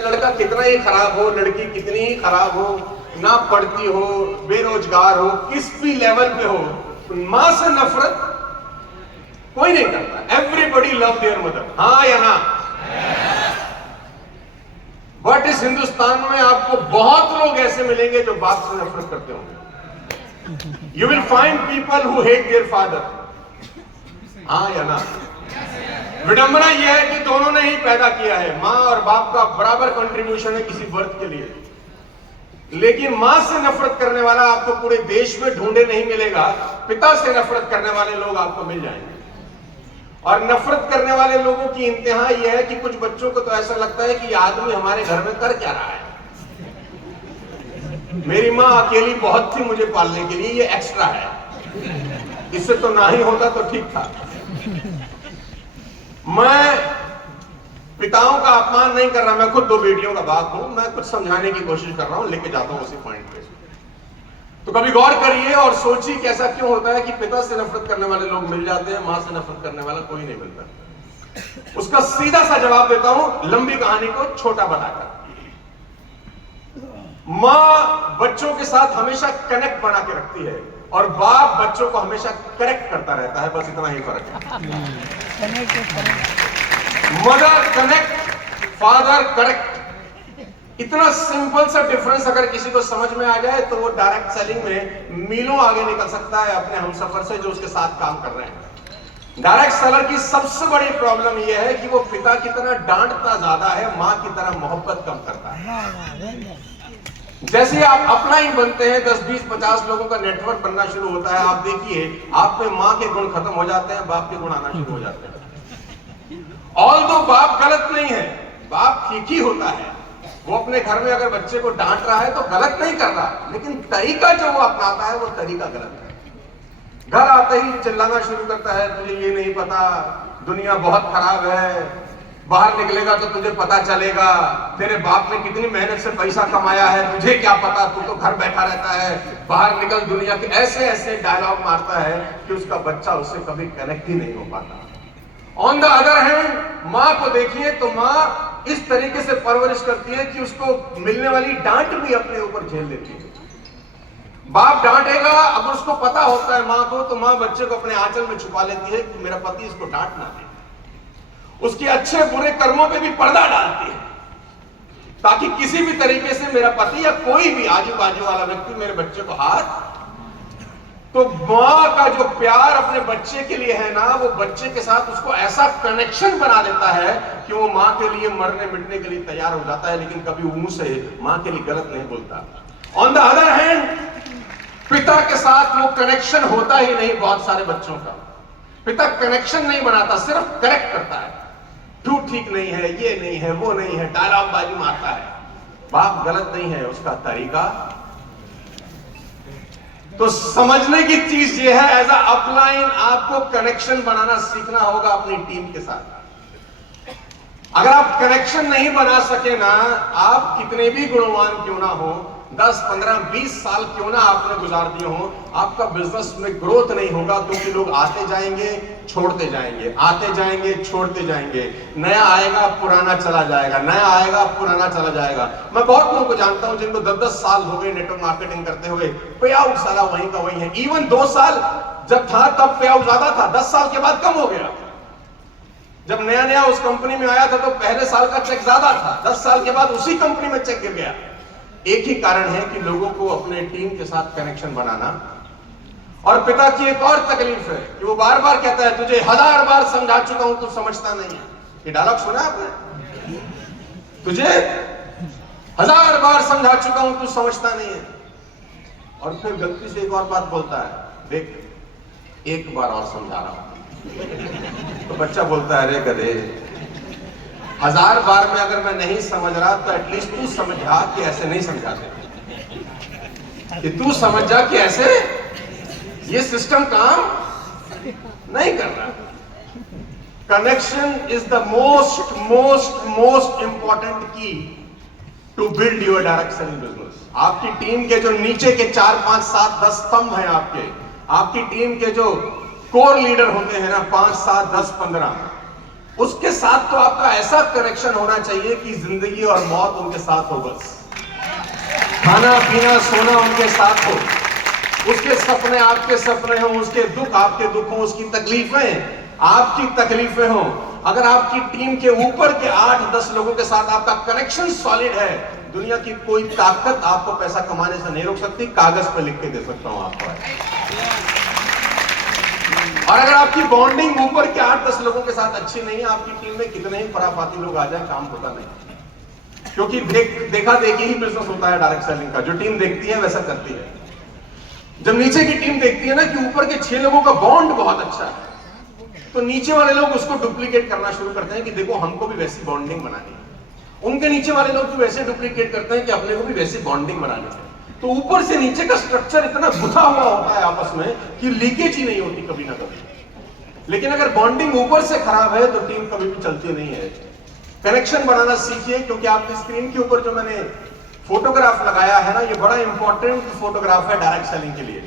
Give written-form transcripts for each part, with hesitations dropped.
लड़का कितना ही खराब हो, लड़की कितनी ही खराब हो, ना पढ़ती हो, बेरोजगार हो, किस भी लेवल पे हो, मां से नफरत कोई नहीं करता। एवरीबडी लव देयर मदर, हाँ या ना? बट इस हिंदुस्तान में आपको बहुत लोग ऐसे मिलेंगे जो बाप से नफरत करते होंगे। You will find people who hate their father, हाँ या ना? विडंबना यह है कि दोनों ने ही पैदा किया है, मां और बाप का बराबर कंट्रीब्यूशन है किसी बर्थ के लिए, लेकिन मां से नफरत करने वाला आपको पूरे देश में ढूंढे नहीं मिलेगा। पिता से नफरत करने वाले लोग आपको मिल जाएंगे। और नफरत करने वाले लोगों की इंतहा यह है कि कुछ बच्चों को तो ऐसा लगता है कि ये आदमी हमारे घर में कर क्या रहा है, मेरी मां अकेली बहुत थी मुझे पालने के लिए, ये एक्स्ट्रा है, इससे तो ना ही होता तो ठीक था। मैं पिताओं का अपमान नहीं कर रहा, मैं खुद 2 बेटियों का बाप हूं, मैं कुछ समझाने की कोशिश कर रहा हूं, लेके जाता हूं उसी पॉइंट पे। तो कभी गौर करिए और सोचिए कि ऐसा क्यों होता है कि पिता से नफरत करने वाले लोग मिल जाते हैं, मां से नफरत करने वाला कोई नहीं मिलता। उसका सीधा सा जवाब देता हूं लंबी कहानी को छोटा बताकर। मां बच्चों के साथ हमेशा कनेक्ट बना के रखती है और बाप बच्चों को हमेशा करेक्ट करता रहता है, बस इतना ही फर्क है। Mother connect, father correct. इतना सिंपल सा डिफरेंस अगर किसी को समझ में आ जाए तो वो डायरेक्ट सेलिंग में मीलों आगे निकल सकता है अपने हमसफर से जो उसके साथ काम कर रहे हैं। डायरेक्ट सेलर की सबसे बड़ी प्रॉब्लम यह है कि वो पिता की तरह डांटता ज्यादा है, मां की तरह मोहब्बत कम करता है। जैसे आप अपलाइन बनते हैं, 10, 20, 50 लोगों का नेटवर्क बनना शुरू होता है, आप देखिए आप में मां के गुण खत्म हो जाते हैं, बाप के गुण आना शुरू हो जाते हैं। ऑल्दो बाप गलत नहीं है, बाप ठीक ही होता है, वो अपने घर में अगर बच्चे को डांट रहा है तो गलत नहीं कर रहा, लेकिन तरीका जो वो अपनाता है वो तरीका गलत है। घर आते ही चिल्लाना शुरू करता है, तुझे ये नहीं पता, दुनिया बहुत खराब है, बाहर निकलेगा तो तुझे पता चलेगा, तेरे बाप ने कितनी मेहनत से पैसा कमाया है, तुझे क्या पता, तू तो घर बैठा रहता है, बाहर निकल दुनिया के। ऐसे ऐसे डायलॉग मारता है कि उसका बच्चा उससे कभी कनेक्ट ही नहीं हो पाता। ऑन द अदर हैंड मां को देखिए तो मां इस तरीके से परवरिश करती है कि उसको मिलने वाली डांट भी अपने ऊपर झेल लेती है। बाप डांटेगा, अगर उसको पता होता है मां को, तो मां बच्चे को अपने आंचल में छुपा लेती है कि मेरा पति इसको डांट ना दे। उसके अच्छे बुरे कर्मों पे भी पर्दा डालती है ताकि किसी भी तरीके से मेरा पति या कोई भी आजू बाजू वाला व्यक्ति मेरे बच्चे को हाथ। तो मां का जो प्यार अपने बच्चे के लिए है ना, वो बच्चे के साथ उसको ऐसा कनेक्शन बना देता है कि वो मां के लिए मरने मिटने के लिए तैयार हो जाता है, लेकिन कभी मुंह से मां के लिए गलत नहीं बोलता। ऑन द अदर हैंड पिता के साथ वो कनेक्शन होता ही नहीं। बहुत सारे बच्चों का पिता कनेक्शन नहीं बनाता, सिर्फ करेक्ट करता है, तू ठीक नहीं है, ये नहीं है, वो नहीं है, डायलॉग बाजी मारता है। बाप गलत नहीं है, उसका तरीका। तो समझने की चीज ये है, एज अ अपलाइन आपको कनेक्शन बनाना सीखना होगा अपनी टीम के साथ। अगर आप कनेक्शन नहीं बना सके ना, आप कितने भी गुणवान क्यों ना हो, 10, 15, 20 साल क्यों ना आपने गुजार दिए हो, आपका बिजनेस में ग्रोथ नहीं होगा, क्योंकि लोग आते जाएंगे छोड़ते जाएंगे, आते जाएंगे छोड़ते जाएंगे, नया आएगा पुराना चला जाएगा, नया आएगा पुराना चला जाएगा। मैं बहुत लोगों को जानता हूं जिनको 10-10 साल हो गए नेटवर्क मार्केटिंग करते हुए, पे आउट साला वहीं का वहीं है। इवन 2 साल जब था तब पे आउट ज्यादा था, 10 साल के बाद कम हो गया। जब नया नया उस कंपनी में आया था तो पहले साल का चेक ज्यादा था, 10 साल के बाद उसी कंपनी में चेक गिर गया। एक ही कारण है कि लोगों को अपने टीम के साथ कनेक्शन बनाना। और पिता की एक और तकलीफ है कि वो बार बार कहता है, तुझे 1000 बार समझा चुका हूं, तू समझता नहीं है। ये डायलॉग सुना आपने? तुझे 1000 बार समझा चुका हूं, तू समझता नहीं है। और फिर गलती से एक और बात बोलता है, देख एक बार और समझा रहा हूं। तो बच्चा बोलता है, अरे गधे, 1000 बार में अगर मैं नहीं समझ रहा तो एटलीस्ट तू समझा कि ऐसे नहीं समझाते, कि तू समझ जा कि ऐसे ये सिस्टम काम नहीं कर रहा। Connection is the most most most important key to build your direct selling business. आपकी टीम के जो नीचे के 4, 5, 7, 10 स्तंभ हैं, आपकी टीम के जो कोर लीडर होते हैं ना, 5, 7, 10, 15, उसके साथ तो आपका ऐसा कनेक्शन होना चाहिए कि जिंदगी और मौत उनके साथ हो, बस खाना पीना सोना उनके साथ हो, उसके सपने आपके सपने हो, उसके दुख आपके दुख हो, उसकी तकलीफें आपकी तकलीफें हो। अगर आपकी टीम के ऊपर के 8-10 लोगों के साथ आपका कनेक्शन सॉलिड है, दुनिया की कोई ताकत आपको पैसा कमाने से नहीं रोक सकती। कागज पे लिख के दे सकता हूं आपको। और अगर आपकी बॉन्डिंग ऊपर के 8-10 लोगों के साथ अच्छी नहीं है, आपकी टीम में कितने ही फराफाती लोग आ जाए, काम होता नहीं। क्योंकि देखा देखी ही बिजनेस होता है डायरेक्ट सेलिंग का। जो टीम देखती है वैसा करती है। जब नीचे की टीम देखती है ना कि ऊपर के 6 लोगों का बॉन्ड बहुत अच्छा है, तो नीचे वाले लोग उसको डुप्लीकेट करना शुरू करते हैं कि देखो हमको भी वैसी बॉन्डिंग बनानी है। उनके नीचे वाले लोग भी वैसे डुप्लीकेट करते हैं कि अपने को भी वैसी बॉन्डिंग बनानी है। तो ऊपर से नीचे का स्ट्रक्चर इतना गुथा हुआ होता है आपस में कि लीकेज ही नहीं होती कभी ना कभी। लेकिन अगर बॉन्डिंग ऊपर से खराब है तो टीम कभी भी चलती नहीं है। कनेक्शन बनाना सीखिए, क्योंकि आपकी स्क्रीन के ऊपर जो मैंने फोटोग्राफ लगाया है ना, ये बड़ा इंपॉर्टेंट फोटोग्राफ है डायरेक्ट सेलिंग के लिए।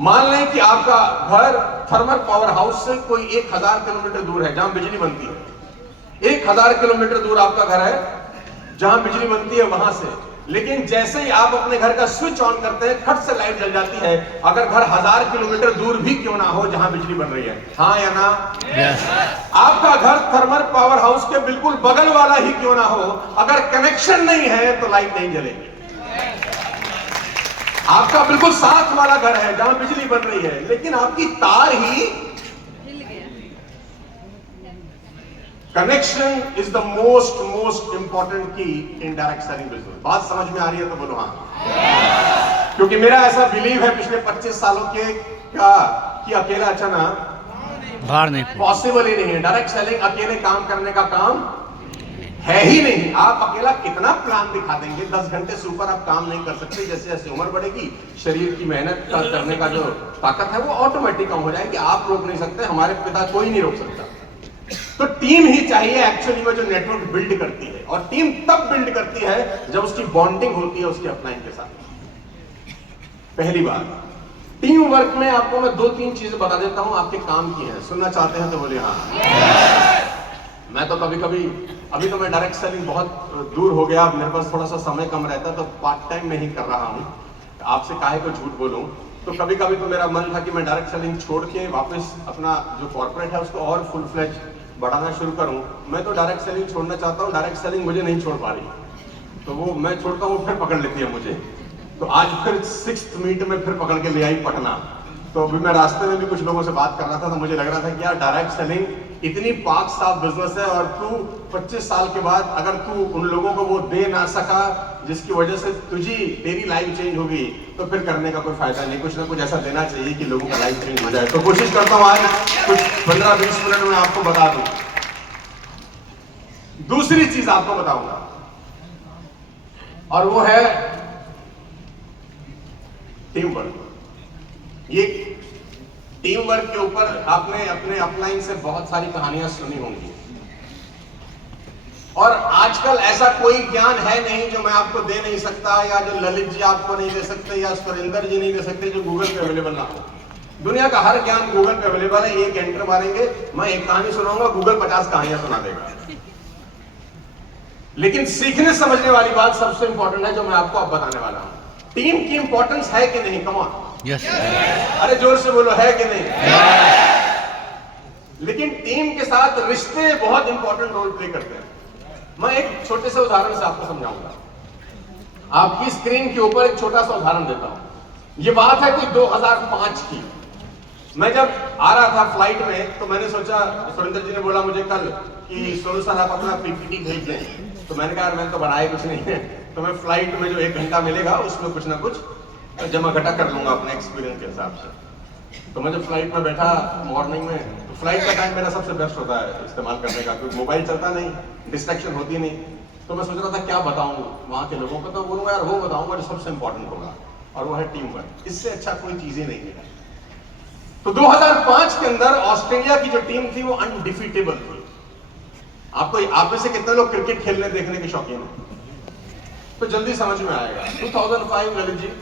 मान लें कि आपका घर थर्मल पावर हाउस से कोई 1000 किलोमीटर दूर है जहां बिजली बनती है। 1000 किलोमीटर दूर आपका घर है जहां बिजली बनती है वहां से। लेकिन जैसे ही आप अपने घर का स्विच ऑन करते हैं, खट से लाइट जल जाती है। अगर घर 1000 किलोमीटर दूर भी क्यों ना हो जहां बिजली बन रही है, हाँ या ना? yes. आपका घर थर्मल पावर हाउस के बिल्कुल बगल वाला ही क्यों ना हो, अगर कनेक्शन नहीं है तो लाइट नहीं जलेगी। आपका बिल्कुल साथ वाला घर है जहां बिजली बन रही है, लेकिन आपकी तार ही हिल गया। Connection is the most important की इन डायरेक्ट सेलिंग बिजनेस। बात समझ में आ रही है तो बोलो हाँ। क्योंकि मेरा ऐसा बिलीव है पिछले 25 सालों के का कि अकेला अचाना बाहर नहीं पॉसिबल ही नहीं है। डायरेक्ट सेलिंग अकेले काम करने का काम है ही नहीं। आप अकेला कितना प्लान दिखा देंगे, 10 घंटे से ऊपर आप काम नहीं कर सकते। जैसे जैसे उम्र बढ़ेगी, शरीर की मेहनत करने का जो ताकत है वो ऑटोमेटिक कम हो जाएगी। आप रोक नहीं सकते, हमारे पिता कोई नहीं रोक सकता। तो टीम ही चाहिए एक्चुअली में जो नेटवर्क बिल्ड करती है। और टीम तब बिल्ड करती है जब उसकी बॉन्डिंग होती है उसके अपलाइन के साथ। पहली बात, टीम वर्क में आपको मैं 2-3 चीजें बता देता हूं, आपके काम की है। सुनना चाहते हैं तो बोलिए हाँ। मैं तो कभी अभी तो मैं डायरेक्ट सेलिंग बहुत दूर हो गया, अब मेरे पास थोड़ा सा समय कम रहता तो पार्ट टाइम में ही कर रहा हूँ। आपसे काहे को झूठ बोलूं। तो कभी तो मेरा मन था कि मैं डायरेक्ट सेलिंग छोड़ के वापस अपना जो कॉर्पोरेट है उसको और फुल फ्लेज बढ़ाना शुरू करूं। मैं तो डायरेक्ट सेलिंग छोड़ना चाहता हूं, डायरेक्ट सेलिंग मुझे नहीं छोड़ पा रही। तो वो मैं छोड़ता हूँ फिर पकड़ लेती है मुझे। तो आज फिर 6th मीट में फिर पकड़ के ले आई पटना। तो अभी मैं रास्ते में भी कुछ लोगों से बात कर रहा था तो मुझे लग रहा था कि यार डायरेक्ट सेलिंग इतनी पाक साफ बिजनेस है और तू 25 साल के बाद अगर तू उन लोगों को वो दे ना सका जिसकी वजह से तेरी लाइफ चेंज होगी, तो फिर करने का कोई फायदा नहीं। कुछ ना कुछ ऐसा देना चाहिए कि लोगों का लाइफ चेंज हो जाए। तो कोशिश करता हूँ आज कुछ 15-20 मिनट में आपको बता दूं। दूसरी चीज आपको बताऊंगा और वो है टीम वर्क। ये टीम वर्क के ऊपर आपने अपने अपलाइन से बहुत सारी कहानियां सुनी होंगी। और आजकल ऐसा कोई ज्ञान है नहीं जो मैं आपको दे नहीं सकता, या जो ललित जी आपको नहीं दे सकते, या सुरेंद्र जी नहीं दे सकते, जो गूगल पे अवेलेबल ना हो। दुनिया का हर ज्ञान गूगल पे अवेलेबल है। एक एंटर मारेंगे, मैं एक कहानी सुनाऊंगा, गूगल 50 कहानियां सुना देगा। लेकिन सीखने समझने वाली बात सबसे इंपॉर्टेंट है जो मैं आपको अब बताने वाला हूं। टीम की इंपॉर्टेंस है कि नहीं? Come on, yes. अरे जोर से बोलो, है कि नहीं? लेकिन टीम के साथ रिश्ते बहुत इंपॉर्टेंट रोल प्ले करते हैं। मैं एक छोटे से उदाहरण से आपको समझाऊंगा। आपकी स्क्रीन के ऊपर एक छोटा सा उदाहरण देता हूं। ये बात है कोई 2005 की। मैं जब आ रहा था फ्लाइट में तो मैंने सोचा, सुरेंद्र जी ने बोला मुझे कल कि सोनू सर आप अपना पीपीटी भेज दें। तो मैंने कहा मैंने तो बनाया कुछ नहीं है, तो मैं फ्लाइट में जो 1 घंटा मिलेगा उसमें कुछ ना कुछ जमा घटा कर लूंगा अपने एक्सपीरियंस के हिसाब से। तो मैं जब फ्लाइट में बैठा मॉर्निंग में, तो फ्लाइट का टाइम मेरा सबसे बेस्ट होता है इस्तेमाल करने का, क्योंकि मोबाइल चलता नहीं, डिस्ट्रैक्शन होती नहीं। तो मैं सोच रहा था क्या बताऊं वहां के लोगों को। तो बोलूंगा यार वो बताऊंगा जो सबसे इंपॉर्टेंट होगा, और वो है टीम वर्क। इससे अच्छा कोई चीज ही नहीं है। तो 2005 के अंदर ऑस्ट्रेलिया की जो टीम थी वो अनडिफीटेबल थी। आप में से कितने लोग क्रिकेट खेलने देखने के शौकीन हैं? तो जल्दी समझ में आएगा। 2005 Lalit ji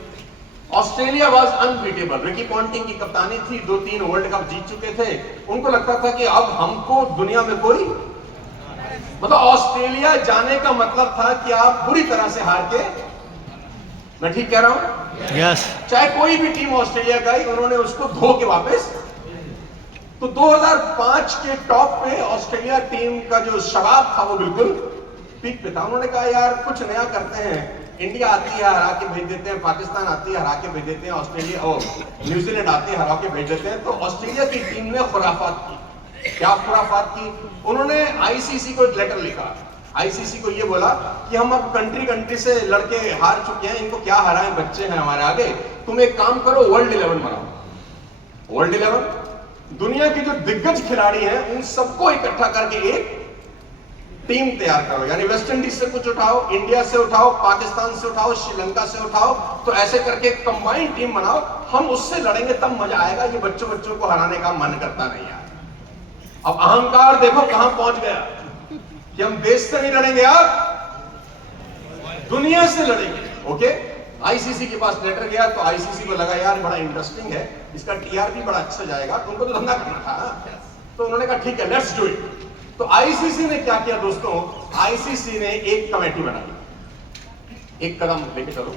Australia was unbeatable. Ricky Ponting की कप्तानी थी, 2-3 वर्ल्ड कप जीत चुके थे। उनको लगता था कि अब हमको दुनिया में कोई, मतलब ऑस्ट्रेलिया जाने का मतलब था कि आप बुरी तरह से हार के, मैं ठीक कह रहा हूं? यस। चाहे कोई भी टीम ऑस्ट्रेलिया का ही, उन्होंने उसको धो के वापस। तो 2005 के टॉप पे ऑस्ट्रेलिया टीम का जो शबाब था वो बिल्कुल पीक पे था। उन्होंने कहा यार कुछ नया करते हैं, इंडिया आती है हरा के भेज देते हैं, पाकिस्तान आती है हरा के भेज देते हैं, ऑस्ट्रेलिया और न्यूजीलैंड आती है हरा के भेज देते हैं। तो ऑस्ट्रेलिया की टीम ने खुराफात की। क्या खुराफात की? उन्होंने आईसीसी को एक लेटर लिखा, आईसीसी को ये बोला कि हम अब कंट्री से लड़के हार चुके हैं, इनको क्या हराएं, बच्चे हैं हमारे आगे, तुम एक काम करो वर्ल्ड 11 बनाओ। वर्ल्ड 11 दुनिया के जो दिग्गज खिलाड़ी हैं उन सबको इकट्ठा करके एक टीम तैयार करो, यानी वेस्ट इंडीज से कुछ उठाओ, इंडिया से उठाओ, पाकिस्तान से उठाओ, श्रीलंका से उठाओ, तो ऐसे करके एक कंबाइंड टीम बनाओ, हम उससे लड़ेंगे तब मजा आएगा। ये बच्चों को हराने का मन करता नहीं यार। अब अहंकार देखो कहां पहुंच गया कि हम देश से नहीं लड़ेंगे, अब दुनिया से लड़ेंगे। ओके, आईसीसी के पास लेटर गया तो आईसीसी को लगा यार बड़ा इंटरेस्टिंग है, इसका टीआरपी बड़ा अच्छा जाएगा, तुमको तो धंधा करना था। तो उन्होंने कहा ठीक है, लेट्स डू इट। तो आईसीसी ने क्या किया दोस्तों, आईसीसी ने एक कमेटी बनाई, एक कदम लेके चलो।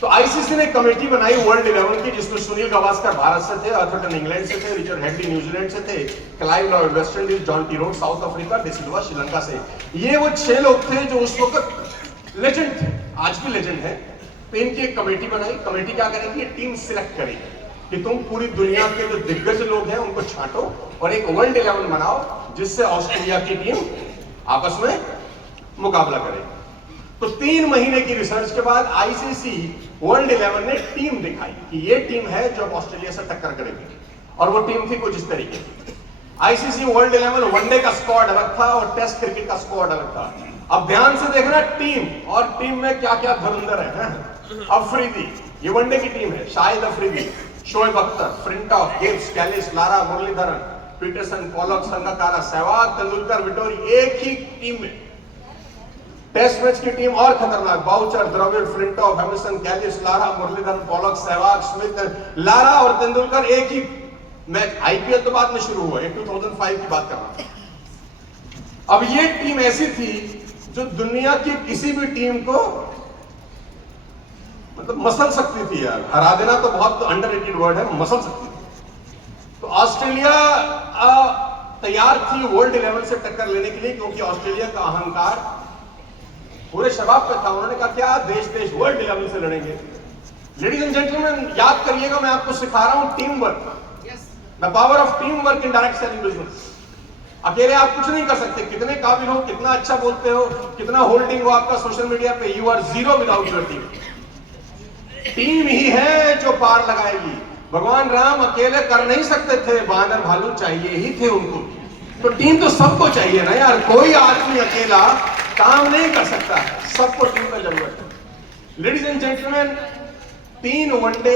तो आईसीसी ने कमेटी बनाई वर्ल्ड 11 की, जिसमें सुनील गावस्कर भारत से थे, अथरटन इंग्लैंड से थे, रिचर्ड हेडली न्यूजीलैंड से थे, Clive Lloyd West Indies, Jonty Rhodes South Africa, De Silva Sri Lanka से। ये वो 6 लोग थे जो उस वक्त लेजेंड थे, आज भी लेजेंड है। तो इनकी एक कमेटी बनाई। कमेटी क्या करेगी, टीम सिलेक्ट करेगी कि तुम पूरी दुनिया के जो दिग्गज लोग हैं उनको छांटो और एक वर्ल्ड 11 बनाओ जिससे ऑस्ट्रेलिया की टीम आपस में मुकाबला करेगी। तो 3 महीने की रिसर्च के बाद आईसीसी वर्ल्ड 11 ने टीम दिखाई कि ये टीम है जो ऑस्ट्रेलिया से टक्कर करेगी, और वो टीम थी कुछ इस तरीके की। आईसीसी वर्ल्ड 11 वनडे का स्क्वाड अलग था और टेस्ट क्रिकेट का स्क्वाड अलग था। अब ध्यान से देखना टीम, और टीम में क्या क्या धुरंधर है। अफरीदी, ये वनडे की टीम है, Shahid Afridi, Shoaib Akhtar, Flintoff, Gibbs, Kallis, Lara, Muralitharan, Pietersen, Pollock, Sangakkara, Sehwag, Tendulkar, Vettori, एक ही टीम में। टेस्ट मैच की टीम और खतरनाक, Boucher, Dravid, Flintoff, Harmison, Kallis, Lara, Muralitharan, Pollock, Sehwag, Smith, Lara और तेंदुलकर एक ही मैच। आईपीएल तो बाद में शुरू हुआ, 2005 की बात कर रहा हूं। अब ये टीम ऐसी थी जो दुनिया की किसी भी टीम को मतलब मसल सकती थी यार। हरा देना तो बहुत अंडररेटेड वर्ड है, मसल सकती थी। तो ऑस्ट्रेलिया तैयार थी वर्ल्ड 11 से टक्कर लेने के लिए, क्योंकि ऑस्ट्रेलिया का अहंकार पूरे शबाब पे था। उन्होंने कहा क्या देश वर्ल्ड 11 से लड़ेंगे। लेडीज एंड जेंटलमैन, याद करिएगा, मैं आपको सिखा रहा हूं team work, the power of team work in direct selling business. अकेले आप कुछ नहीं कर सकते, कितने काबिल हो, कितना अच्छा बोलते हो, कितना होल्डिंग हो आपका सोशल मीडिया पे, you are zero without your team. Team ही है जो पार लगाएगी। भगवान राम अकेले कर नहीं सकते थे, बानर भालू चाहिए ही थे उनको। तो टीम तो सबको चाहिए ना यार, कोई आदमी अकेला काम नहीं कर सकता, सबको टीम की जरूरत है। Ladies and gentleman, 3 one day